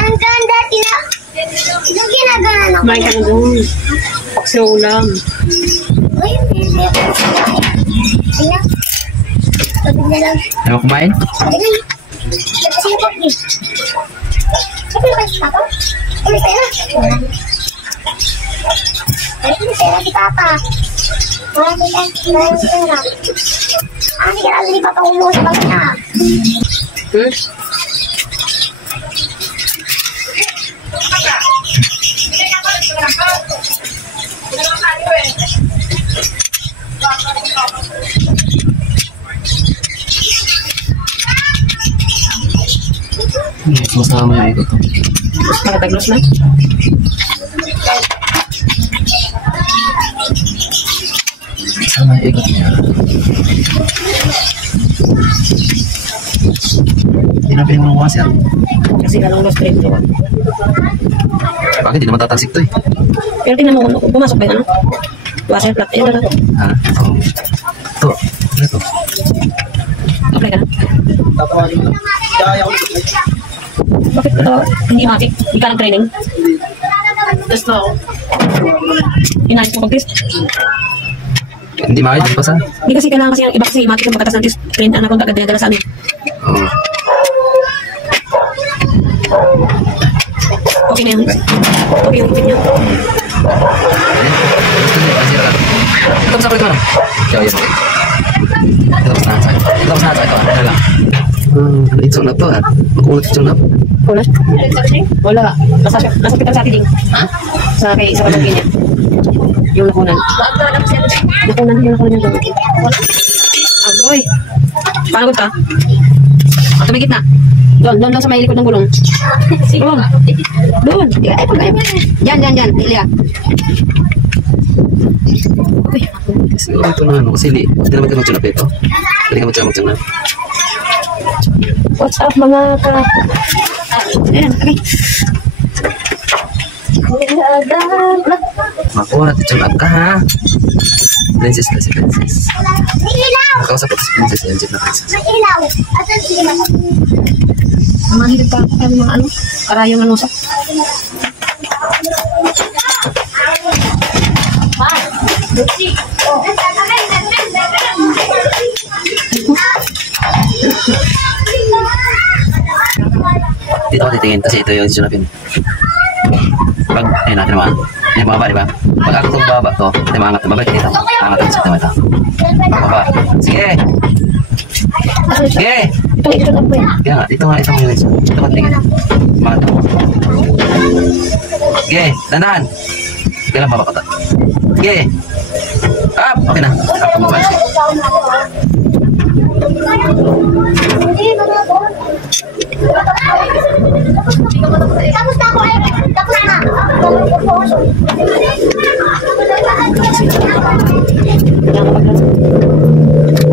Ang ganda, tina. Yung ginagawa na ko. Kumain ka na doon. Paksi ulam. Uy, tina. Tubig na lang. Ayaw mo kumain? Tubig na lang. Tapos yung tubig. Sabi ba si Papa? Ay, may pera. Wala. Ay, may pera si Papa. Wala si pera. Ah, sige lang, hindi Papa umuha sa bag niya. Masama yung ikot. Nakataglos na. Masama yung ikot niya. Hindi na pinag-unawa siya. Kasi kalong los trip naman. Bakit? Hindi naman tatalsik to eh. Pero tingnan mo, pumasok ba yung ano? Washer plug. Ayun na. Ha? Oo. Ito. Ito. Apply ka na. Bakit ito hindi matik? Hindi ka ng training? Test na ako. Inayos mo pag-test? Hindi makakit. Hindi pa sa? Hindi kasi kailangan kasi yung iba kasi matik yung pagkatas ng test. Train na kung agad dinadala sa amin. Oo. Okay na yun. Okay yung tip niya. Ito sa kulit mo na. Kaya yun. Ito sa nasa. Ito sa nasa. Ito. Ito lang. Ano ito na to ha? Makulit ito na. Wala? Wala. Nasa hospital sa atin. Ha? Sa pamangkin niya. Yung nakunan. Nakunan yung pamangkin. Agoy. Paano ka? Tumigit na. Doon sa may likod ng gulong. Doon. Doon. Diyan. Ilya. Uy. Siguro ito na ano. Kasi hindi naman ka mag-tune up ito. Hindi ka mag-tune up. What's up mga ka? Ayan, okay. Makuha natin tune up ka ha. Princess. May ilaw! Nakausap ko si Princess. Yan, jeep na Princess. May ilaw! Asan si Mama? Mga hilig pa kami mga ano, karayong ano sa. Dito ako titingin kasi ito yung tune upin. Pag, ayun natin naman. Ayun, bababa, diba? Pag ako itong bababa to, ito maangat na bababa dito. Angat ang sa ito. Bababa. Sige! Sige! Ito, ito na po yan. Kaya nga, ito nga yung isa. Ito tingin. Mata. Sige, dandan. Kailan mabakata? Sige. Up! Okay na. Up, tumabas. Tapos na ako eh. Tapos na.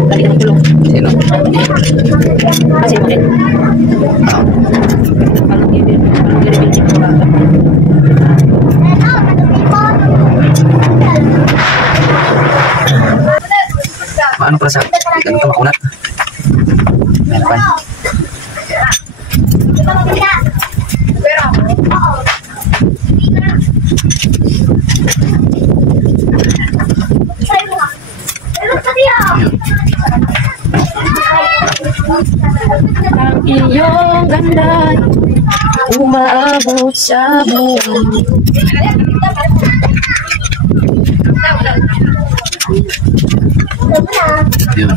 Lagi naman tulong. Sino? Kasi bakit? Parang i-reveal niya yung bata. Paano para sa ganito makunat? Meron pa. Ang iyong ganda umaabot sa buwan. Yun.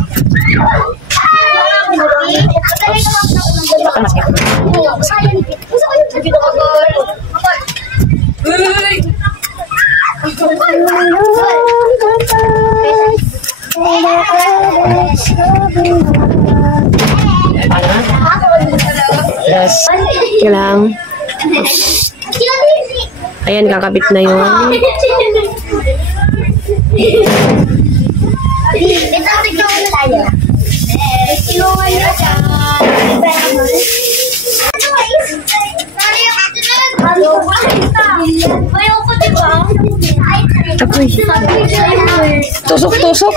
Yes. Kailang. Ayan, kakabit na yun. Tusok-tusok.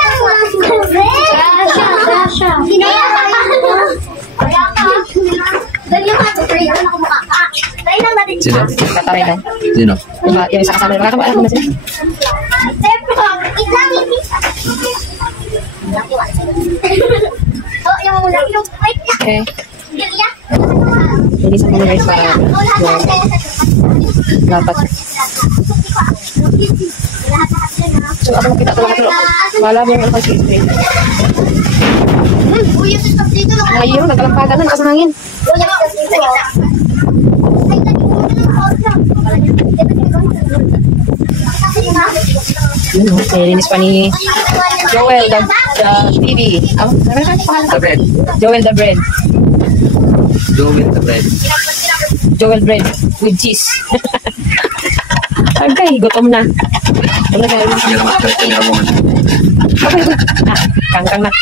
Sino? Tataray daw. Sino? Diba, yung isa kasama. Nakakabaalam mo na sila. Okay. Lilisan mo na guys para dapat. So, ako makita ko lang ito. Wala mo yung alpha street. Ngayon, nagkalampagan na. Lakas ng hangin. Nilinis pa ni Joel the TV. The bread. Joel the bread. Joel the bread. Joel bread with cheese. Okay, gutom na. Ano na guys? Meron mas correct meron mo. Kangkang na.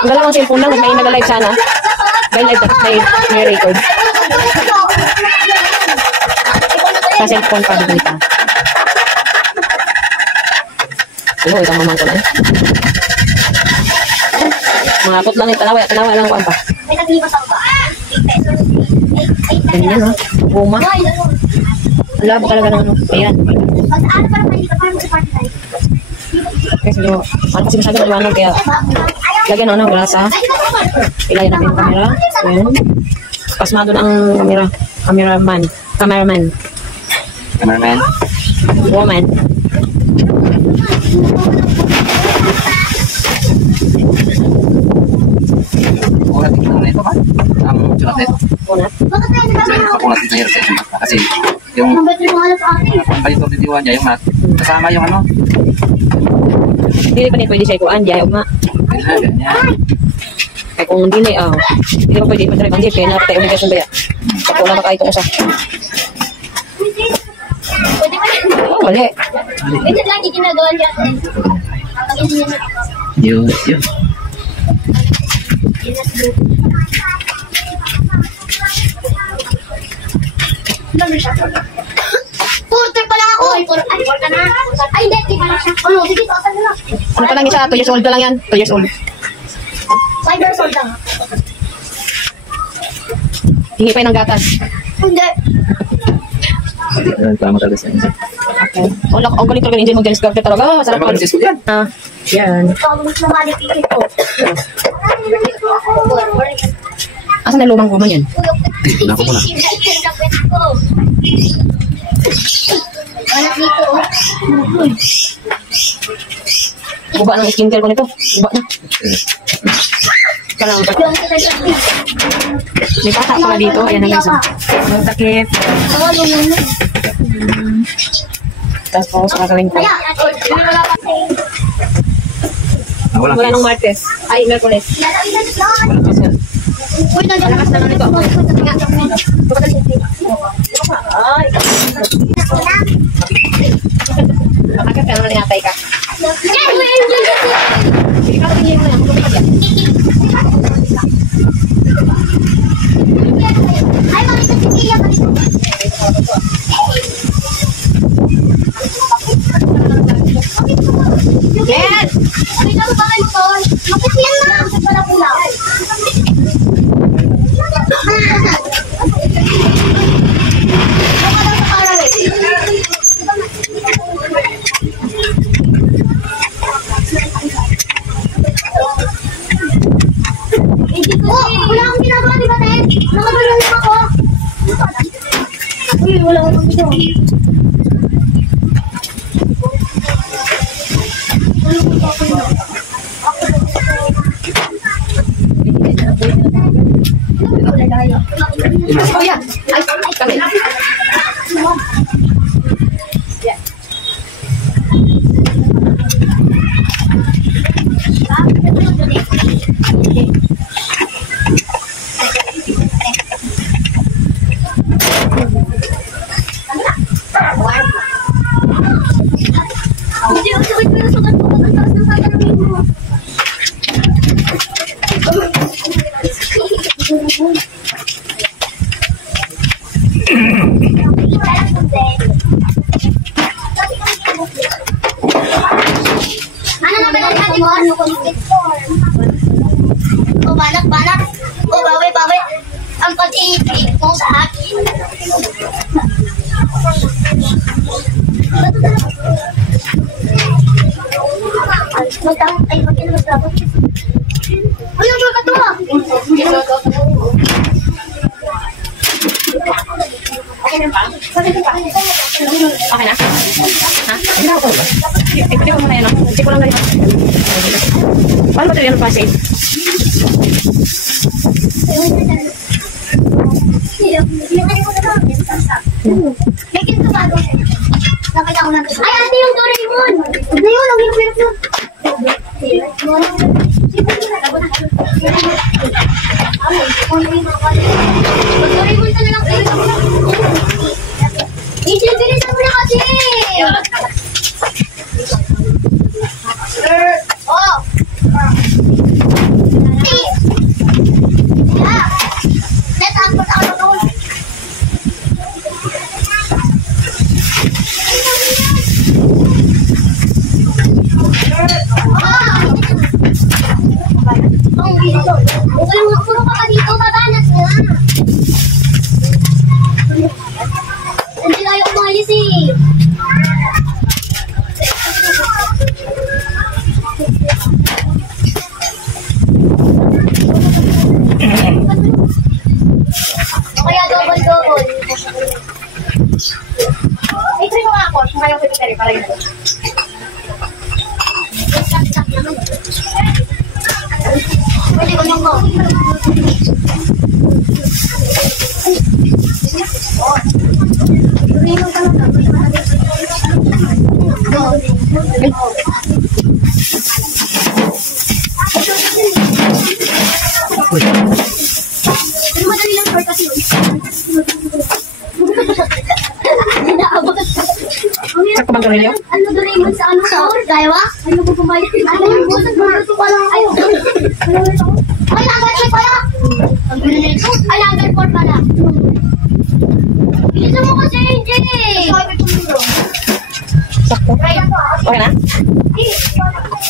Ang dalawang cellphone lang, may nag-live sana. May live, may record. Sa cellphone pa dito nito. Oo, isang mamang ko na. Mga put lang yung tanawa lang ko ang pa. Ganyan, no? Guma. Ang labo talaga ng ano. Ayan. Okay, so, ano kasi masyado maliwanag kaya lagyan ng grasa. Ilayan natin yung camera. Ayan. Pasmado na ang cameraman. Cameraman. Woman. Kulat ito na ito ba? Ang chocolate. Kunat. Kasi pakulat ito hirap sa isang mata. Kasi yung palito titiwan niya, yung mat. Kasama yung ano. Hindi pa pwede siya ikuan. Diya, uma. Ganyan. Kaya kung hindi na, hindi pa pwede ipadrive ang jeep. Kaya nakapatay obligasyon ba yan? Kapag wala makain kung usa. Oh, wali. Minsan lagi ginagawa niya. Yun. Porter pala ako. Ay, ka na. Ay, hindi pala siya. Ano, sige, saasan mo na. Ano pa lang isa? 2 years old pa lang yan. 2 years old. 5 years old lang. Hingi pa yun ng gatas. Hindi. Tama talaga sa inyo. Okay. Ang galing talaga ng engine mag-discover talaga. Masarap pa. Mag-assist ko yan. Yan. Ikaw, mas namali pipit ko. Asan na lumang guma yan? Wala ko muna. Wala dito. Guba ng skincare ko nito. Guba na. Kailangan pa. May bata pala dito. Ayan na guys. Ang takip. Tapos, kakawin ko. Wala nung Martes. Ay, Merkules. Uy, nalakas na nito. Ay. Nakakit ka naman inatay ka. Sige ka, tingin mo na. Ay, makita si Tia. Yes! Ay, ano ba kayo to? Bakit yan na? Wala pula. Wala akong ginagawa, di ba, Ted? Nakagulong lang ako. Uy, wala akong ginagawa. Oh, yeah. Ay, kami. Hindi ako sakit pero sukat mo. Ang taas ng sasabihin mo. Ano na ba yung ate mo? Ano ko yung o banak. O bawi. Ang pag-iipig mo sa akin. Magtapos ay magtapos. Uy, yung shortcut mo ah. Okay na pa? Okay na? Ha? Hindi na ako ba? Ikaw mo na yan, no? Check ko lang na rin. Paano ba ito yan pa safe? May kinto ba doon? Nakita ko lang. Ay, ate yung Doraemon! Huwag na yun, ang hirap yun. Mag-Doraemon ka na lang. Bilisan mo na kasi! Oh! Yeah! Natakot ako doon. Ang dito. Okay, puro ka pa dito, babanat na. Hindi tayo umalis eh. Kaya double. Ay, try mo nga ako. Sumayaw ko dito para yun. Pwede ko nung ko. Pero madali lang short kasi yun. Check ko bang gawin niyo? Ano Doraemon sa ano? Kaya ba? Ano ko pumayag? Ano yung busag mo? Ito pa lang. Ayaw. Ay, number 3 pala. Ay, number 4 pala. Bilisan mo kasi, Jay. Sakto. Okay na?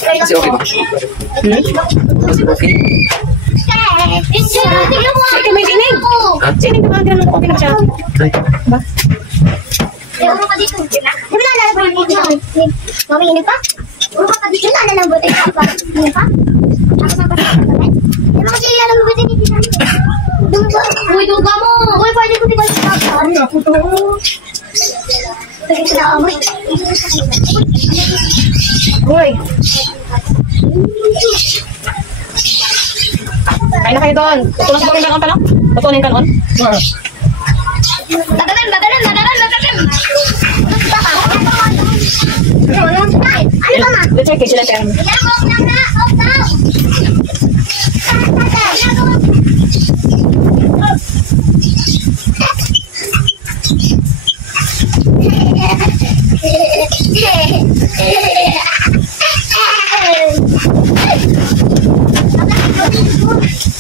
Kasi okay ba? Okay. Tingnan mo. Sige, may sining. Sining naman, ganun okay na siya. Ay. Ba? Uro ka dito. Ano na lalabot dito? Mami, inig pa? Uro ka dito. Ano na lalabot dito? Inig pa? Ako sa pagkakas. Ano kasi lalabot dito? Duga. Uy, duga mo. Uy, pwede ko dito sa pagkakas. Ano? Puto. Pwede ko na amoy. Uy. Kain na kayo doon. Tutunan sa kanon pala? Tutunin kanon? Dadalan. Ano ba ma? Let's check it sila tayo.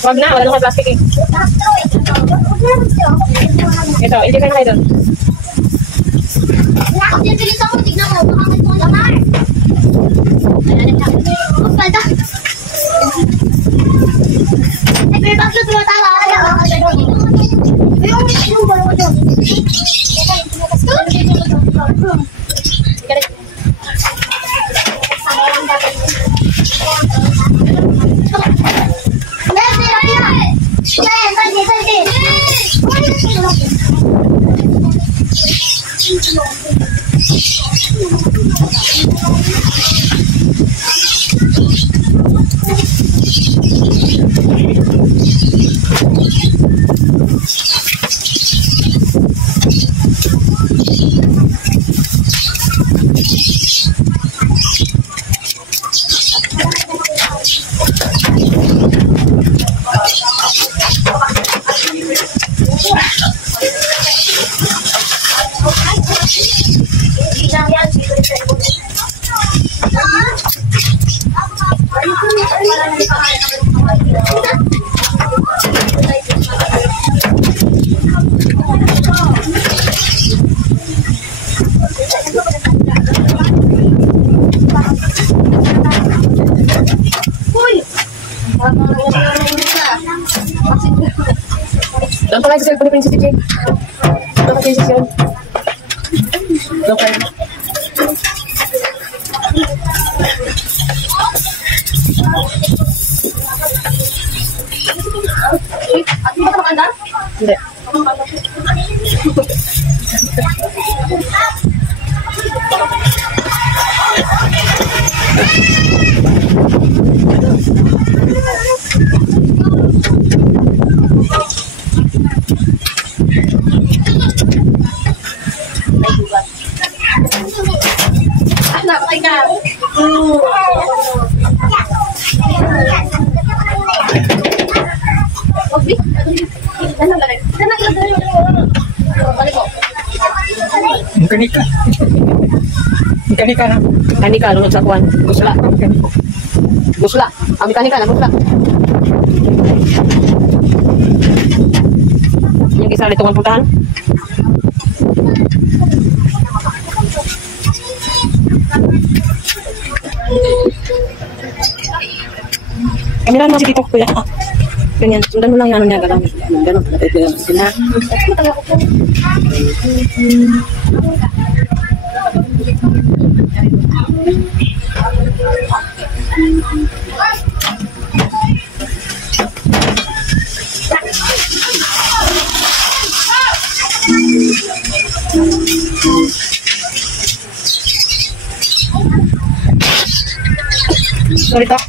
Wag na, wala nang plastic eh. Ito, hindi ka na kayo doon. Bilis ako, tignan mo. Baka may mga lamar. Magpalda. Ay, pero bakit tumatawa? Yung balo ko doon. Doon pala sa cellphone ni Princess Chichi. Doon ka Princess yun. Doon kayo. At hindi ka makanda? Hindi. Mekanika na. Mekanika, lunod sa kuwan. Gusla. Gusla. Ang mekanika na, gusla. Yung isa dito ang puntahan. Kamilan mo si Tito, kuya. Ah, ganyan. Sundan mo lang yung ano niya. Ganun. Ganun. Sina. Sorry, Tok.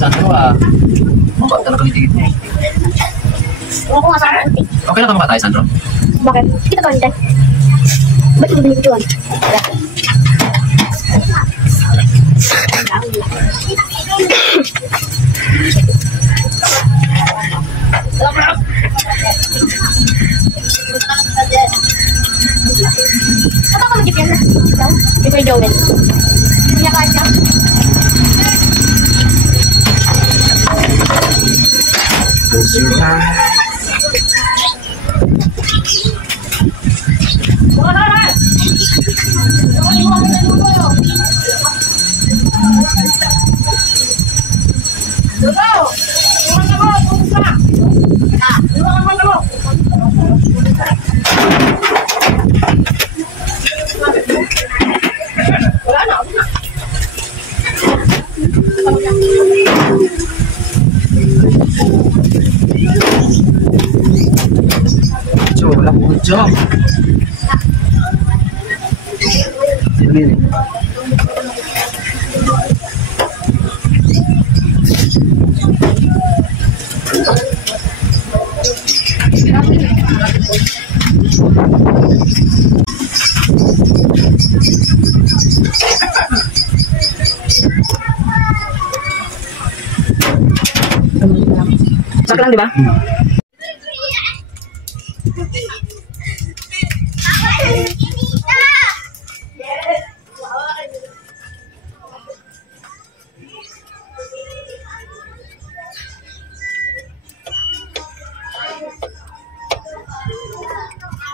Saan mo Ba't talaga nitigit mo? Ako nga sa akin. Okay lang ka tayo, Sandro? Bakit? Kita ba nito? Ba't mo binigyan ito? Apa kamu jepian? Di Kuya Joel. Punya kaca. Close your eyes. Wala po job. Ini. Sak lang, di ba?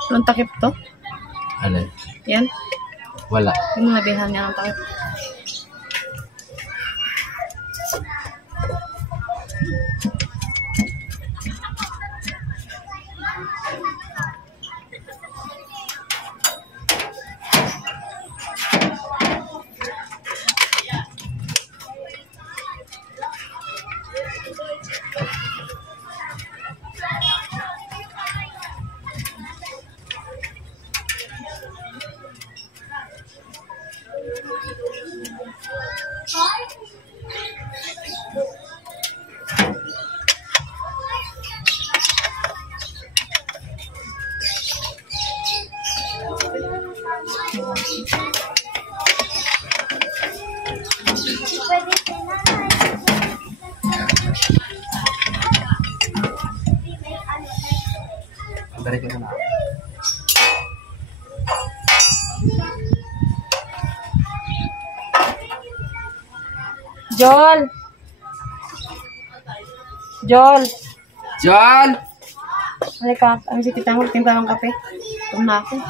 Anong takip to? Ano? Yan. Wala. Yung mga bilhan niya ng takip. Balik ko na. Joel! Joel! John! Halika, ang si tita mo, timpa ng kape. Tum na ako.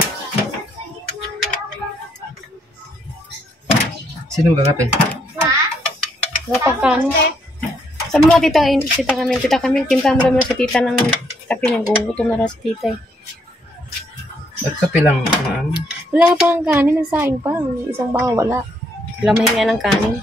Sino magkakape? Wala pang kanin. Sabi mo, tita kami, tintahan mo naman si tita ng kape, nagugutom na raw si tita eh. At kape lang, Wala pa ang kanin, nagsaing pa. Isang bawa wala. Wala mahinga ng kanin.